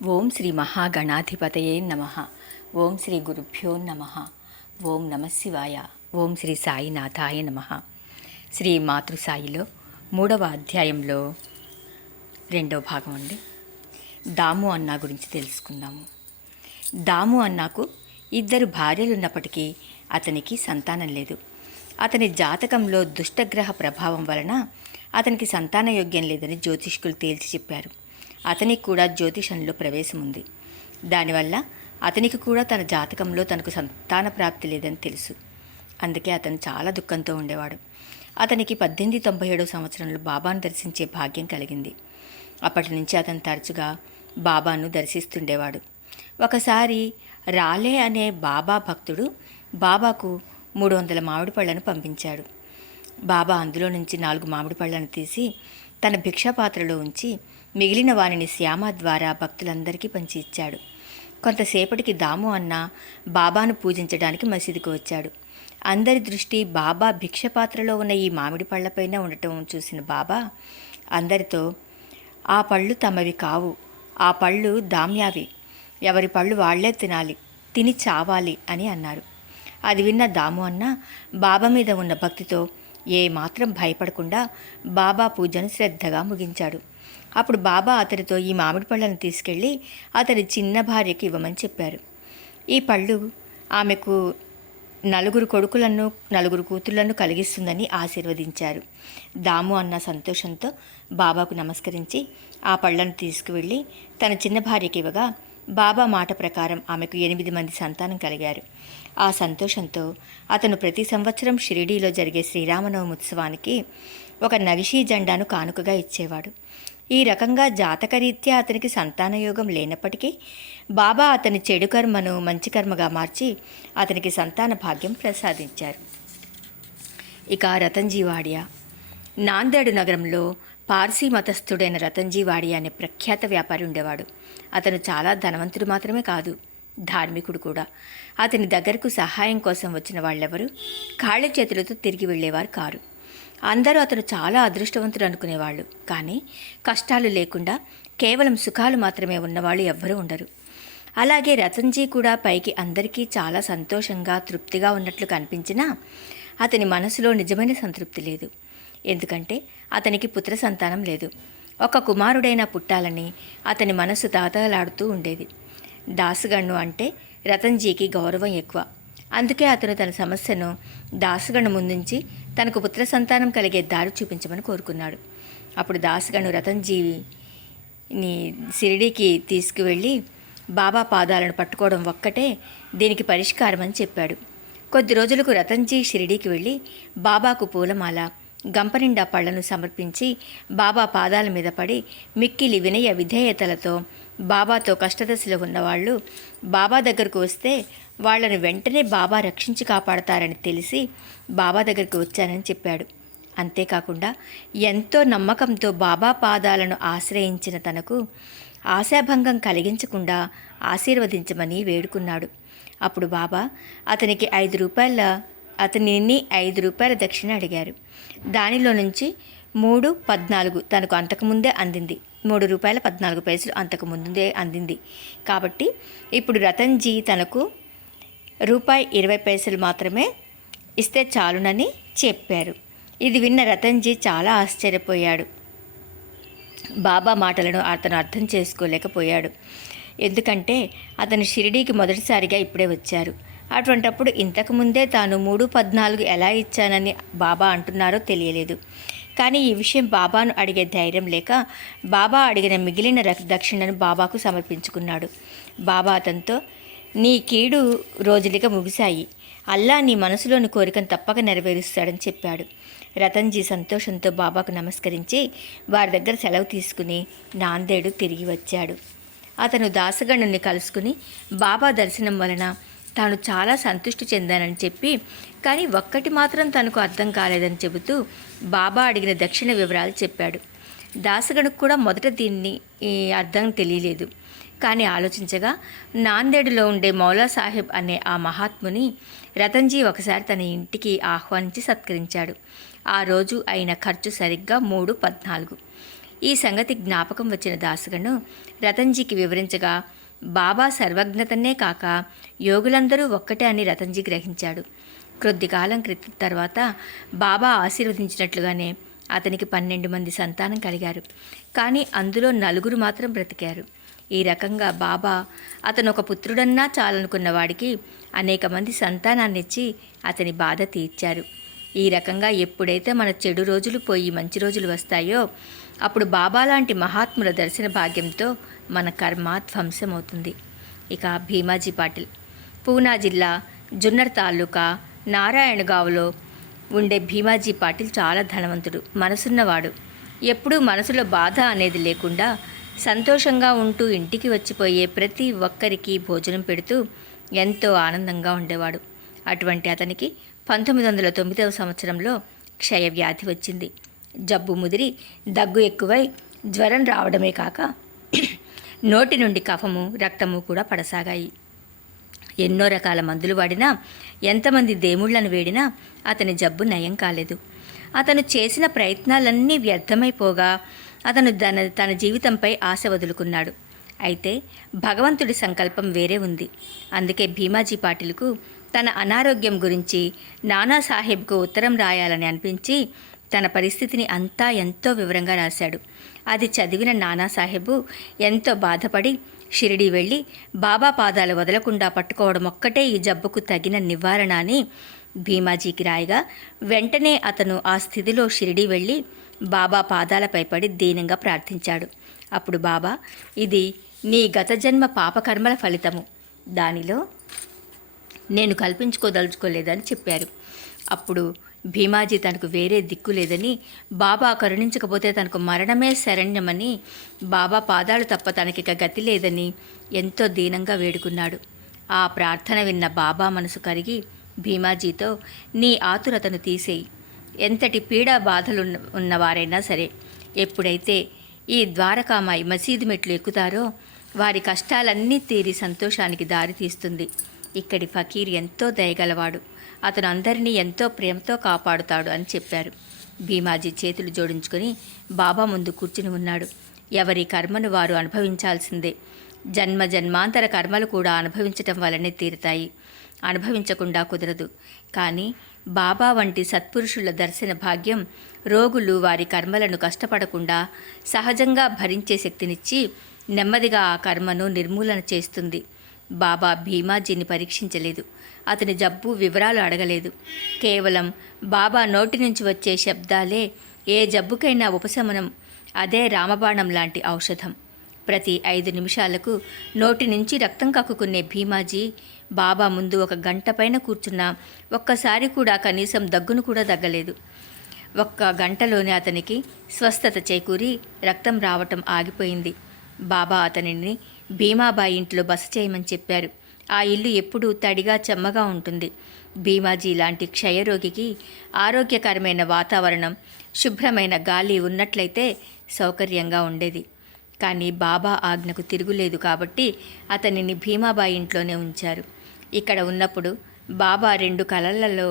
ఓం శ్రీ మహాగణాధిపతయే నమ. ఓం శ్రీ గురుభ్యో నమ. ఓం నమ శివాయ. ఓం శ్రీ సాయినాథాయ నమ. శ్రీ మాతృసాయిలో 3వ అధ్యాయంలో 2వ భాగం అండి. దాము అన్న గురించి తెలుసుకుందాము. దాము అన్నకు 2 భార్యలున్నప్పటికీ అతనికి సంతానం లేదు. అతని జాతకంలో దుష్టగ్రహ ప్రభావం వలన అతనికి సంతానయోగ్యం లేదని జ్యోతిష్కులు తేల్చి చెప్పారు. అతనికి కూడా జ్యోతిషంలో ప్రవేశం ఉంది. దానివల్ల అతనికి కూడా తన జాతకంలో తనకు సంతాన ప్రాప్తి లేదని తెలుసు. అందుకే అతను చాలా దుఃఖంతో ఉండేవాడు. అతనికి 1897 సంవత్సరంలో బాబాను దర్శించే భాగ్యం కలిగింది. అప్పటి నుంచి అతను తరచుగా బాబాను దర్శిస్తుండేవాడు. ఒకసారి రాలే అనే బాబా భక్తుడు బాబాకు 300 మామిడి పళ్లను పంపించాడు. బాబా అందులో నుంచి 4 మామిడి పళ్లను తీసి తన భిక్షాపాత్రలో ఉంచి మిగిలిన వానిని శ్యామ ద్వారా భక్తులందరికీ పంచి ఇచ్చాడు. కొంతసేపటికి దాము అన్న బాబాను పూజించడానికి మసీదుకు వచ్చాడు. అందరి దృష్టి బాబా భిక్షపాత్రలో ఉన్న ఈ మామిడి పళ్లపైన ఉండటం చూసిన బాబా అందరితో, ఆ పళ్ళు తమవి కావు, ఆ పళ్ళు దామ్యావి, ఎవరి పళ్ళు వాళ్లే తినాలి, తిని చావాలి అని అన్నారు. అది విన్న దాము అన్న బాబా మీద ఉన్న భక్తితో ఏమాత్రం భయపడకుండా బాబా పూజను శ్రద్ధగా ముగించాడు. అప్పుడు బాబా అతనితో ఈ మామిడి పళ్ళను తీసుకెళ్ళి అతని చిన్న భార్యకి ఇవ్వమని చెప్పారు. ఈ పళ్ళు ఆమెకు 4 కొడుకులను 4 కూతుళ్లను కలిగిస్తుందని ఆశీర్వదించారు. దాము అన్న సంతోషంతో బాబాకు నమస్కరించి ఆ పళ్ళను తీసుకువెళ్ళి తన చిన్న భార్యకి ఇవ్వగా బాబా మాట ప్రకారం ఆమెకు 8 మంది సంతానం కలిగారు. ఆ సంతోషంతో అతను ప్రతి సంవత్సరం షిరిడీలో జరిగే శ్రీరామనవమి ఉత్సవానికి ఒక నగిషీ జెండాను కానుకగా ఇచ్చేవాడు. ఈ రకంగా జాతకరీత్యా అతనికి సంతానయోగం లేనప్పటికీ బాబా అతని చెడు కర్మను మంచి కర్మగా మార్చి అతనికి సంతాన భాగ్యం ప్రసాదించారు. ఇక రతన్జీ వాడియా. నాందేడు నగరంలో పార్సీ మతస్థుడైన రతన్జీ వాడియా అనే ప్రఖ్యాత వ్యాపారి ఉండేవాడు. అతను చాలా ధనవంతుడు మాత్రమే కాదు, ధార్మికుడు కూడా. అతని దగ్గరకు సహాయం కోసం వచ్చిన వాళ్ళెవరూ ఖాళీ చేతులతో తిరిగి వెళ్ళేవారు కారు. అందరూ అతను చాలా అదృష్టవంతుడు అనుకునేవాళ్ళు. కానీ కష్టాలు లేకుండా కేవలం సుఖాలు మాత్రమే ఉన్నవాళ్ళు ఎవ్వరూ ఉండరు. అలాగే రతన్జీ కూడా పైకి అందరికీ చాలా సంతోషంగా తృప్తిగా ఉన్నట్లు కనిపించినా అతని మనసులో నిజమైన సంతృప్తి లేదు. ఎందుకంటే అతనికి పుత్ర సంతానం లేదు. ఒక కుమారుడైనా పుట్టాలని అతని మనసు తాతలాడుతూ ఉండేది. దాసుగణ్ణు అంటే రతన్జీకి గౌరవం ఎక్కువ. అందుకే అతను తన సమస్యను దాసుగణ్ణు ముందుంచి తనకు పుత్ర సంతానం కలిగే దారి చూపించమని కోరుకున్నాడు. అప్పుడు దాసుగణ్ణు రతన్జీని షిరిడీకి తీసుకువెళ్ళి బాబా పాదాలను పట్టుకోవడం ఒక్కటే దీనికి పరిష్కారం అని చెప్పాడు. కొద్ది రోజులకు రతన్జీ షిరిడీకి వెళ్ళి బాబాకు పూలమాల, గంపనిండా పళ్లను సమర్పించి బాబా పాదాల మీద పడి మిక్కిలి వినయ విధేయతలతో బాబాతో కష్టదశలో ఉన్నవాళ్ళు బాబా దగ్గరకు వస్తే వాళ్లను వెంటనే బాబా రక్షించి కాపాడతారని తెలిసి బాబా దగ్గరికి వచ్చానని చెప్పాడు. అంతేకాకుండా ఎంతో నమ్మకంతో బాబా పాదాలను ఆశ్రయించిన తనకు ఆశాభంగం కలిగించకుండా ఆశీర్వదించమని వేడుకున్నాడు. అప్పుడు బాబా అతనికి 5 రూపాయల దక్షిణ అడిగారు. దానిలో నుంచి 3.14 తనకు అంతకుముందే అందింది. 3 రూపాయల 14 పైసలు అంతకుముందే అందింది. కాబట్టి ఇప్పుడు రతన్జీ తనకు రూపాయి 20 పైసలు మాత్రమే ఇస్తే చాలునని చెప్పారు. ఇది విన్న రతన్జీ చాలా ఆశ్చర్యపోయాడు. బాబా మాటలను అతను అర్థం చేసుకోలేకపోయాడు. ఎందుకంటే అతను షిరిడీకి మొదటిసారిగా ఇప్పుడే వచ్చారు. అటువంటప్పుడు ఇంతకుముందే తాను 3.14 ఎలా ఇచ్చానని బాబా అంటున్నారో తెలియలేదు. కానీ ఈ విషయం బాబాను అడిగే ధైర్యం లేక బాబా అడిగిన మిగిలిన దక్షిణను బాబాకు సమర్పించుకున్నాడు. బాబా అతనితో, నీ కీడు రోజులుగా ముగిశాయి, అల్లా నీ మనసులోని కోరికను తప్పక నెరవేరుస్తాడని చెప్పాడు. రతన్జీ సంతోషంతో బాబాకు నమస్కరించి వారి దగ్గర సెలవు తీసుకుని నాందేడు తిరిగి వచ్చాడు. అతను దాసగణుని కలుసుకుని బాబా దర్శనం వలన తాను చాలా సంతృష్టి చెందానని చెప్పి, కానీ ఒక్కటి మాత్రం తనకు అర్థం కాలేదని చెబుతూ బాబా అడిగిన దక్షిణ వివరాలు చెప్పాడు. దాసగణుకు కూడా మొదట దీన్ని అర్థం తెలియలేదు. కానీ ఆలోచించగా నాందేడులో ఉండే మౌలా సాహెబ్ అనే ఆ మహాత్ముని రతన్జీ ఒకసారి తన ఇంటికి ఆహ్వానించి సత్కరించాడు. ఆ రోజు అయిన ఖర్చు సరిగ్గా 3.14. ఈ సంగతి జ్ఞాపకం వచ్చిన దాసుగను రతన్జీకి వివరించగా బాబా సర్వజ్ఞతనే కాక యోగులందరూ ఒక్కటే అని రతన్జీ గ్రహించాడు. కొద్ది కాలం క్రితం తర్వాత బాబా ఆశీర్వదించినట్లుగానే అతనికి 12 మంది సంతానం కలిగారు. కానీ అందులో 4 మాత్రం బ్రతికారు. ఈ రకంగా బాబా అతను ఒక పుత్రుడన్నా చాలనుకున్న వాడికి అనేక మంది సంతానాన్నిచ్చి అతని బాధ తీర్చారు. ఈ రకంగా ఎప్పుడైతే మన చెడు రోజులు పోయి మంచి రోజులు వస్తాయో అప్పుడు బాబా లాంటి మహాత్ముల దర్శన భాగ్యంతో మన కర్మ ధ్వంసమవుతుంది. ఇక భీమాజీ పాటిల్ పూనా జిల్లా జున్నర్ తాలూకా నారాయణగావ్లో ఉండే భీమాజీ పాటిల్ చాలా ధనవంతుడు, మనసున్నవాడు. ఎప్పుడూ మనసులో బాధ అనేది లేకుండా సంతోషంగా ఉంటూ ఇంటికి వచ్చిపోయే ప్రతి ఒక్కరికి భోజనం పెడుతూ ఎంతో ఆనందంగా ఉండేవాడు. అటువంటి అతనికి 1909 సంవత్సరంలో క్షయవ్యాధి వచ్చింది. జబ్బు ముదిరి దగ్గు ఎక్కువై జ్వరం రావడమే కాక నోటి నుండి కఫము రక్తము కూడా పడసాగాయి. ఎన్నో రకాల మందులు వాడినా ఎంతమంది దేవుళ్లను వేడినా అతని జబ్బు నయం కాలేదు. అతను చేసిన ప్రయత్నాలన్నీ వ్యర్థమైపోగా అతను తన జీవితంపై ఆశ వదులుకున్నాడు. అయితే భగవంతుడి సంకల్పం వేరే ఉంది. అందుకే భీమాజీ పాటిల్కు తన అనారోగ్యం గురించి నానాసాహెబ్కు ఉత్తరం రాయాలని అనిపించి తన పరిస్థితిని అంతా ఎంతో వివరంగా రాశాడు. అది చదివిన నానాసాహెబు ఎంతో బాధపడి షిరిడీ వెళ్ళి బాబా పాదాలు వదలకుండా పట్టుకోవడం ఒక్కటే ఈ జబ్బుకు తగిన నివారణ అని భీమాజీకి రాయగా వెంటనే అతను ఆ స్థితిలో షిరిడీ వెళ్ళి బాబా పాదాలపై పడి దీనంగా ప్రార్థించాడు. అప్పుడు బాబా, ఇది నీ గత జన్మ పాపకర్మల ఫలితము, దానిలో నేను కల్పించుకోదలుచుకోలేదని చెప్పారు. అప్పుడు భీమాజీ తనకు వేరే దిక్కు లేదని, బాబా కరుణించకపోతే తనకు మరణమే శరణ్యమని, బాబా పాదాలు తప్ప తనకిక గతి లేదని ఎంతో దీనంగా వేడుకున్నాడు. ఆ ప్రార్థన విన్న బాబా మనసు కరిగి భీమాజీతో, నీ ఆతురతను తీసేయి, ఎంతటి పీడా బాధలు ఉన్నవారైనా సరే ఎప్పుడైతే ఈ ద్వారకామాయి మసీదు మెట్లు ఎక్కుతారో వారి కష్టాలన్నీ తీరి సంతోషానికి దారి తీస్తుంది. ఇక్కడి ఫకీర్ ఎంతో దయగలవాడు, అతను అందరినీ ఎంతో ప్రేమతో కాపాడుతాడు అని చెప్పారు. భీమాజీ చేతులు జోడించుకొని బాబా ముందు కూర్చుని ఉన్నాడు. ఎవరి కర్మను వారు అనుభవించాల్సిందే. జన్మ జన్మాంతర కర్మలు కూడా అనుభవించటం వల్లనే తీరుతాయి, అనుభవించకుండా కుదరదు. కానీ బాబా వంటి సత్పురుషుల దర్శన భాగ్యం రోగులు వారి కర్మలను కష్టపడకుండా సహజంగా భరించే శక్తినిచ్చి నెమ్మదిగా ఆ కర్మను నిర్మూలన చేస్తుంది. బాబా భీమాజీని పరీక్షించలేదు, అతని జబ్బు వివరాలు అడగలేదు. కేవలం బాబా నోటి నుంచి వచ్చే శబ్దాలే ఏ జబ్బుకైనా ఉపశమనం. అదే రామబాణం లాంటి ఔషధం. ప్రతి 5 నిమిషాలకు నోటి నుంచి రక్తం కక్కుకునే భీమాజీ బాబా ముందు 1 గంట పైన కూర్చున్నా ఒక్కసారి కూడా కనీసం దగ్గును కూడా దగ్గలేదు. 1 గంటలోనే అతనికి స్వస్థత చేకూరి రక్తం రావటం ఆగిపోయింది. బాబా అతనిని భీమాబాయి ఇంట్లో బస చేయమని చెప్పారు. ఆ ఇల్లు ఎప్పుడూ తడిగా చెమ్మగా ఉంటుంది. భీమాజీ లాంటి క్షయరోగికి ఆరోగ్యకరమైన వాతావరణం, శుభ్రమైన గాలి ఉన్నట్లయితే సౌకర్యంగా ఉండేది. కానీ బాబా ఆజ్ఞకు తిరుగులేదు కాబట్టి అతనిని భీమాబాయి ఇంట్లోనే ఉంచారు. ఇక్కడ ఉన్నప్పుడు బాబా 2 కలలలో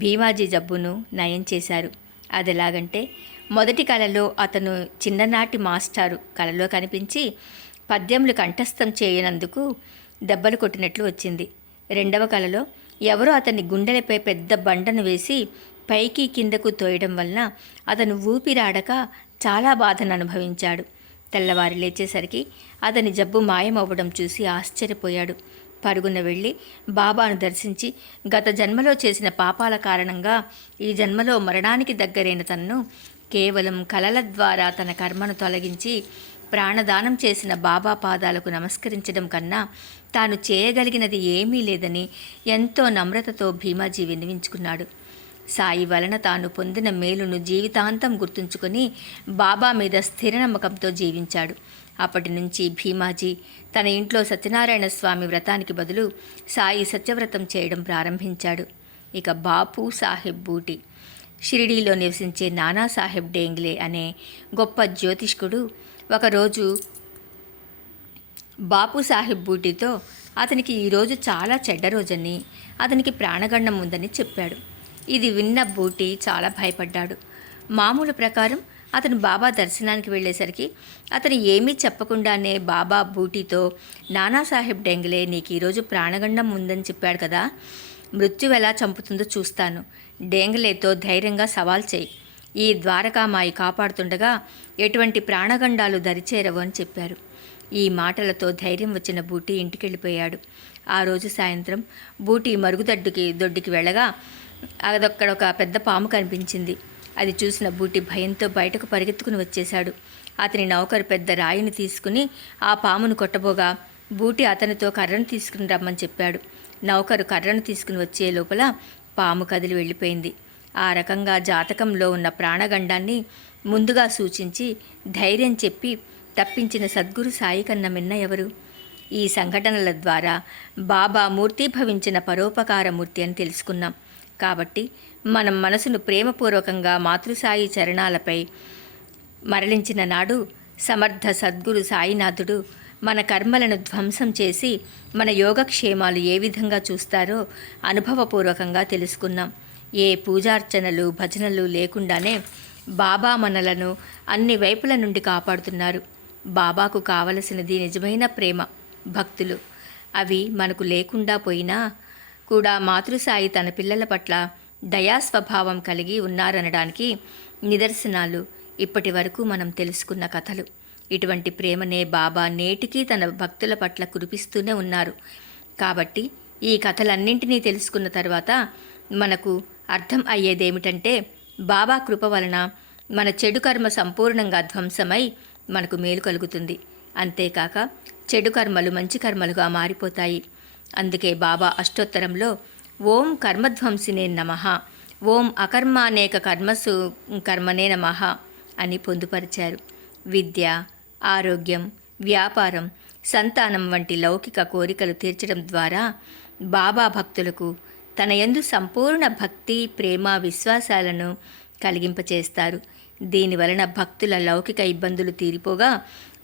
భీమాజీ జబ్బును నయం చేశారు. అదెలాగంటే, మొదటి కలలో అతను చిన్ననాటి మాస్టారు కలలో కనిపించి పద్యములు కంఠస్థం చేయనందుకు దెబ్బలు కొట్టినట్లు వచ్చింది. 2వ కలలో ఎవరో అతని గుండెలపై పెద్ద బండను వేసి పైకి కిందకు తోయడం వలన అతను ఊపిరాడక చాలా బాధను అనుభవించాడు. తెల్లవారి లేచేసరికి అతని జబ్బు మాయమవ్వడం చూసి ఆశ్చర్యపోయాడు. పరుగున వెళ్ళి బాబాను దర్శించి గత జన్మలో చేసిన పాపాల కారణంగా ఈ జన్మలో మరణానికి దగ్గరైన తనను కేవలం కలల ద్వారా తన కర్మను తొలగించి ప్రాణదానం చేసిన బాబా పాదాలకు నమస్కరించడం కన్నా తాను చేయగలిగినది ఏమీ లేదని ఎంతో నమ్రతతో భీమాజీ విన్నవించుకున్నాడు. సాయి వలన తాను పొందిన మేలును జీవితాంతం గుర్తుంచుకొని బాబా మీద స్థిర నమ్మకంతో జీవించాడు. అప్పటి నుంచి భీమాజీ తన ఇంట్లో సత్యనారాయణ స్వామి వ్రతానికి బదులు సాయి సత్యవ్రతం చేయడం ప్రారంభించాడు. ఇక బాపు సాహెబ్ బూటి, షిరిడీలో నివసించే నానాసాహెబ్ డేంగ్లే అనే గొప్ప జ్యోతిష్కుడు ఒకరోజు బాపు సాహెబ్ బూటితో అతనికి ఈరోజు చాలా చెడ్డ రోజని, అతనికి ప్రాణగండం ఉందని చెప్పాడు. ఇది విన్న బూటి చాలా భయపడ్డాడు. మామూలు ప్రకారం అతను బాబా దర్శనానికి వెళ్ళేసరికి అతను ఏమీ చెప్పకుండానే బాబా బూటీతో, నానాసాహెబ్ డెంగలే నీకు ఈరోజు ప్రాణగండం ఉందని చెప్పాడు కదా, మృత్యువు ఎలా చంపుతుందో చూస్తాను. డేంగలేతో ధైర్యంగా సవాల్ చేయి. ఈ ద్వారకామాయి కాపాడుతుండగా ఎటువంటి ప్రాణగండాలు దరిచేరవు అని చెప్పారు. ఈ మాటలతో ధైర్యం వచ్చిన బూటీ ఇంటికెళ్ళిపోయాడు. ఆ రోజు సాయంత్రం బూటీ దొడ్డికి వెళ్ళగా అదొక్కడ ఒక పెద్ద పాము కనిపించింది. అది చూసిన బూటీ భయంతో బయటకు పరిగెత్తుకుని వచ్చేశాడు. అతని నౌకరు పెద్ద రాయిని తీసుకుని ఆ పామును కొట్టబోగా బూటీ అతనితో కర్రను తీసుకుని రమ్మని చెప్పాడు. నౌకరు కర్రను తీసుకుని వచ్చే లోపల పాము కదిలి వెళ్ళిపోయింది. ఆ రకంగా జాతకంలో ఉన్న ప్రాణగండాన్ని ముందుగా సూచించి ధైర్యం చెప్పి తప్పించిన సద్గురు సాయి కన్నా మిన్న ఎవరు? ఈ సంఘటనల ద్వారా బాబా మూర్తీభవించిన పరోపకారమూర్తి అని తెలుసుకున్నాం. కాబట్టి మనం మనసును ప్రేమపూర్వకంగా మాతృసాయి చరణాలపై మరలించిన నాడు సమర్థ సద్గురు సాయినాథుడు మన కర్మలను ధ్వంసం చేసి మన యోగక్షేమాలు ఏ విధంగా చూస్తారో అనుభవపూర్వకంగా తెలుసుకున్నాం. ఏ పూజార్చనలు భజనలు లేకుండానే బాబా మనలను అన్ని వైపుల నుండి కాపాడుతున్నారు. బాబాకు కావలసినది నిజమైన ప్రేమ, భక్తులు. అవి మనకు లేకుండా పోయినా కూడా మాతృసాయి తన పిల్లల పట్ల దయాస్వభావం కలిగి ఉన్నారనడానికి నిదర్శనాలు ఇప్పటి వరకు మనం తెలుసుకున్న కథలు. ఇటువంటి ప్రేమనే బాబా నేటికీ తన భక్తుల పట్ల కురిపిస్తూనే ఉన్నారు. కాబట్టి ఈ కథలన్నింటినీ తెలుసుకున్న తర్వాత మనకు అర్థం అయ్యేదేమిటంటే బాబా కృప వలన మన చెడు కర్మ సంపూర్ణంగా ధ్వంసమై మనకు మేలు కలుగుతుంది. అంతేకాక చెడు కర్మలు మంచి కర్మలుగా మారిపోతాయి. అందుకే బాబా అష్టోత్తరంలో ఓం కర్మధ్వంసినే నమః, ఓం అకర్మానేక కర్మసు కర్మనే నమః అని పొందుపరిచారు. విద్య, ఆరోగ్యం, వ్యాపారం, సంతానం వంటి లౌకిక కోరికలు తీర్చడం ద్వారా బాబా భక్తులకు తన యందు సంపూర్ణ భక్తి, ప్రేమ, విశ్వాసాలను కలిగింపచేస్తారు. దీనివలన భక్తుల లౌకిక ఇబ్బందులు తీరిపోగా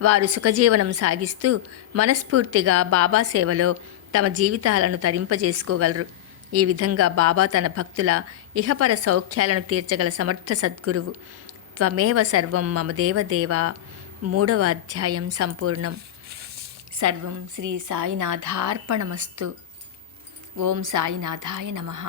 వారు సుఖజీవనం సాగిస్తూ మనస్ఫూర్తిగా బాబా సేవలో తమ జీవితాలను తరింపజేసుకోగలరు. ఈ విధంగా బాబా తన భక్తుల ఇహపర సౌఖ్యాలను తీర్చగల సమర్థ సద్గురువు. త్వమేవ సర్వం మమ దేవదేవ. 3వ అధ్యాయం సంపూర్ణం. సర్వం శ్రీ సాయినాథార్పణమస్తు. ఓం సాయినాథాయ నమః.